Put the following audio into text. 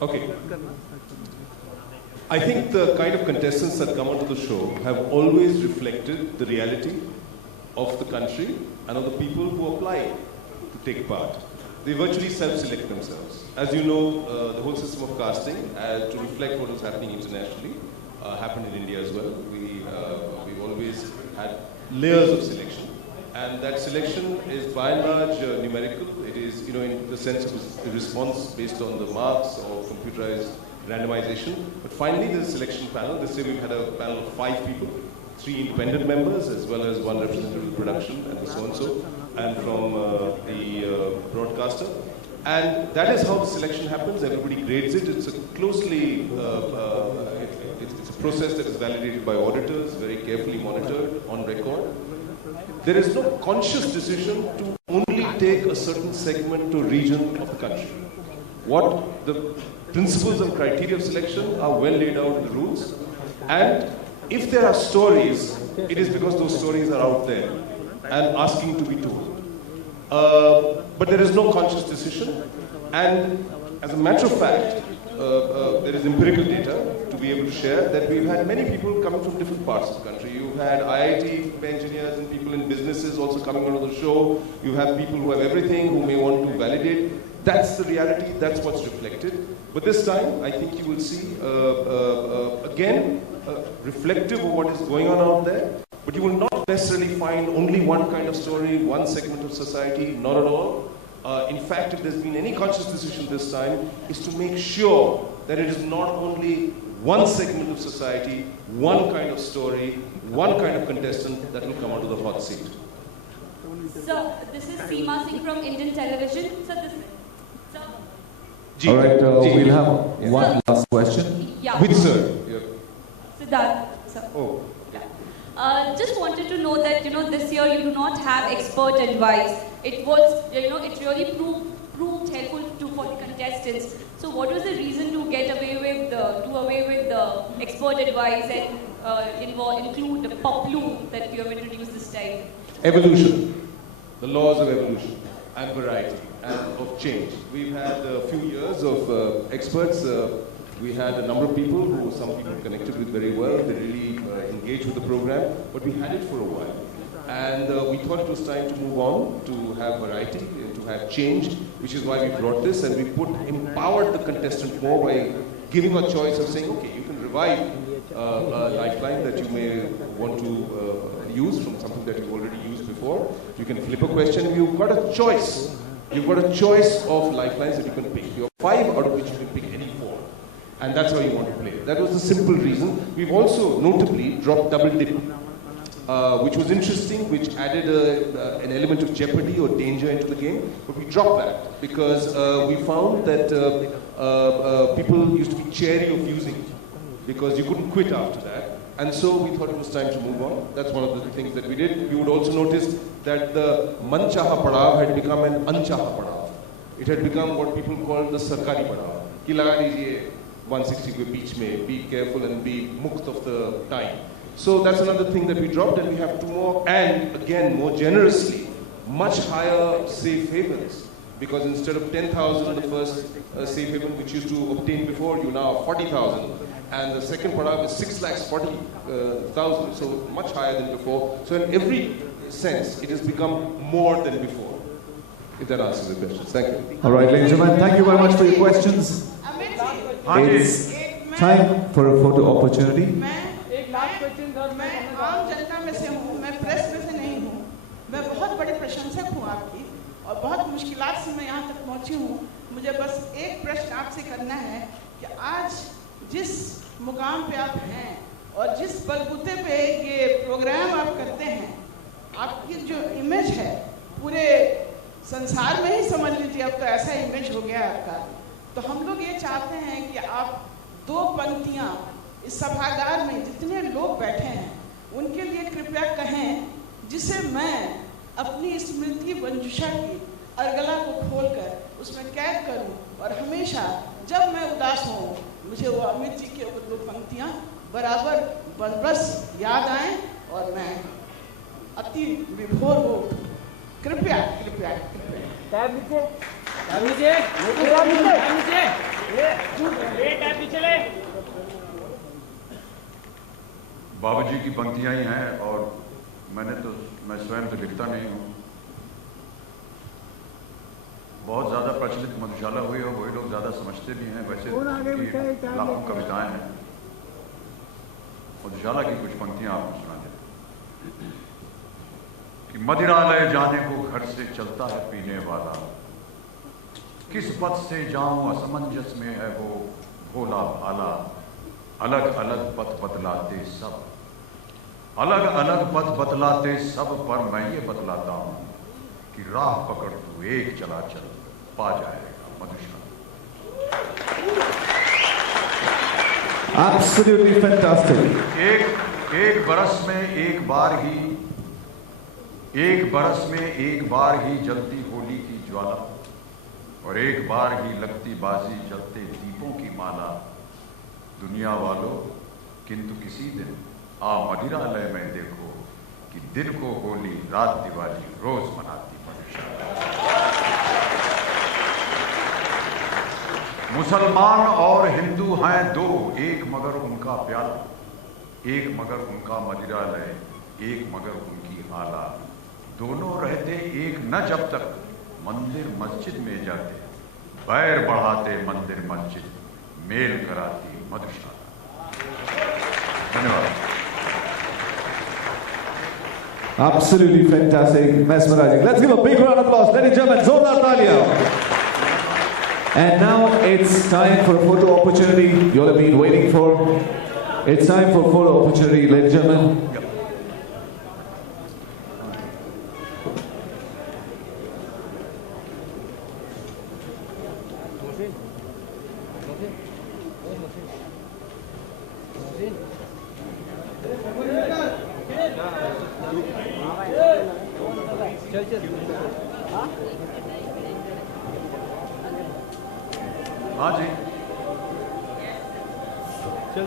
Okay. I think the kind of contestants that come onto the show have always reflected the reality of the country and of the people who apply to take part. They virtually self-select themselves. As you know, the whole system of casting, to reflect what was happening internationally, happened in India as well. We've always had layers of selection. And that selection is by and large numerical. It is, in the sense of the response based on the marks or computerized randomization. But finally, there's a selection panel. This year we've had a panel of 5 people, 3 independent members, as well as 1 representative of production, and so and so, and from the broadcaster. And that is how the selection happens. Everybody grades it. It's a closely, it's a process that is validated by auditors, very carefully monitored, on record. There is no conscious decision to only take a certain segment to region of the country. What the principles and criteria of selection are well laid out in the rules. And if there are stories, it is because those stories are out there and asking to be told. But there is no conscious decision. And as a matter of fact, there is empirical data to be able to share that we've had many people coming from different parts of the country. You've had IIT engineers and people in businesses also coming onto the show. You have people who have everything who may want to validate. That's the reality, that's what's reflected. But this time, I think you will see, again, reflective of what is going on out there. But you will not necessarily find only one kind of story, one segment of society, not at all. In fact, if there's been any conscious decision this time, is to make sure that it is not only one segment of society, one kind of story, one kind of contestant that will come onto the hot seat. So, this is Seema Singh from Indian Television. All right, we'll have one last question. Yeah. Which sir? Yeah. Siddharth, sir. Oh. Yeah. Just wanted to know that, this year you do not have expert advice. It was, it really proved helpful for the contestants. So what was the reason to get away with the expert advice and include the Poplu that you have introduced this time? Evolution. The laws of evolution and variety and of change. We've had a few years of experts. We had a number of people who some people connected with very well. They really engaged with the program, but we had it for a while. And we thought it was time to move on, to have variety, to have change, which is why we brought this, and we empowered the contestant more by giving a choice of saying, okay, you can revive a lifeline that you may want to use from something that you've already used before. You can flip a question. You've got a choice. You've got a choice of lifelines that you can pick. You have 5 out of which you can pick any 4. And that's how you want to play. That was the simple reason. We've also notably dropped double dip, which was interesting, which added an element of jeopardy or danger into the game. But we dropped that because we found that people used to be chary of using it because you couldn't quit after that. And so we thought it was time to move on. That's one of the things that we did. You would also notice that the Manchaha Padav had become an Anchaha Padav. It had become what people call the Sarkari Padav. Ki laga dijiye 160 ke beach mein, be careful and be mukt of the time. So that's another thing that we dropped, and we have 2 more, and again, more generously, much higher safe havens. Because instead of 10,000, the first safe haven which used to obtain before, you now have 40,000. And the second product is 6,40,000, so much higher than before. So in every sense, it has become more than before. If that answers the question. Thank you. All right, ladies and gentlemen, thank you very much for your questions. It's time for a photo opportunity. मैं आम जनता में से हूँ, मैं press में से नहीं हूँ। मैं बहुत बड़े प्रशंसक हूँ आपकी और बहुत मुश्किलात से मैं यहाँ तक पहुँची हूँ। मुझे बस एक प्रश्न आपसे करना है कि आज जिस मुकाम पे आप हैं और जिस बलबूते पे ये प्रोग्राम आप करते हैं, आपकी जो इमेज है पूरे संसार में ही समझ लीजिए, अब तो ऐसा इमेज हो गया आपका। तो हम लोग ये चाहते हैं कि आप 2 पंक्तियाँ इस सभागार में जितने लोग बैठे हैं उनके लिए कृपया कहें, जिसे मैं अपनी स्मृति मंजूषा की अर्गला को खोलकर उसमें कैद करूं और हमेशा जब मैं उदास हूं मुझे वो अमित जी की 2 पंक्तियां बराबर बस याद आएं और मैं अति विभोर हो। कृपया कृपया कृपया बाबूजी की पंक्तियां ही हैं और मैं स्वयं तो लिखता नहीं हूँ। बहुत ज़्यादा प्रचलित मधुशाला हुई और वही लोग ज़्यादा समझते भी हैं। वैसे लाखों कविताएं हैं। मधुशाला की कुछ पंक्तियां आपको सुना दें कि मदिरालय जाने को घर से चलता है पीने वाला, किस पथ से जाऊं असमंजस में है वो भोला भाला, अलग अलग पथ बतलाते सब, अलग अलग पथ बतलाते सब, पर मैं ये बतलाता हूं कि राह पकड़ तू एक चला चल पा जाएगा मधुशाला। Absolutely fantastic. एक बरस में एक बार ही जलती होली की ज्वाला, और एक बार ही लगती बाजी जलते दीपों की माला। दुनिया वालों किंतु किसी दिन आ मदिरालय में देखो कि दिन को होली रात दिवाली रोज मनाती मधुशाला। मुसलमान और हिंदू हैं दो, एक मगर उनका प्याला, एक मगर उनका मदिरालय, एक मगर उनकी आला। दोनों रहते एक न जब तक मंदिर मस्जिद में जाते, बैर बढ़ाते मंदिर मस्जिद, मेल कराती मधुशाला। धन्यवाद। Absolutely fantastic, mesmerizing. Let's give a big round of applause, ladies and gentlemen. Zordar talia. And now it's time for a photo opportunity you all have been waiting for. It's time for photo opportunity, ladies and gentlemen. हाँ जी, चल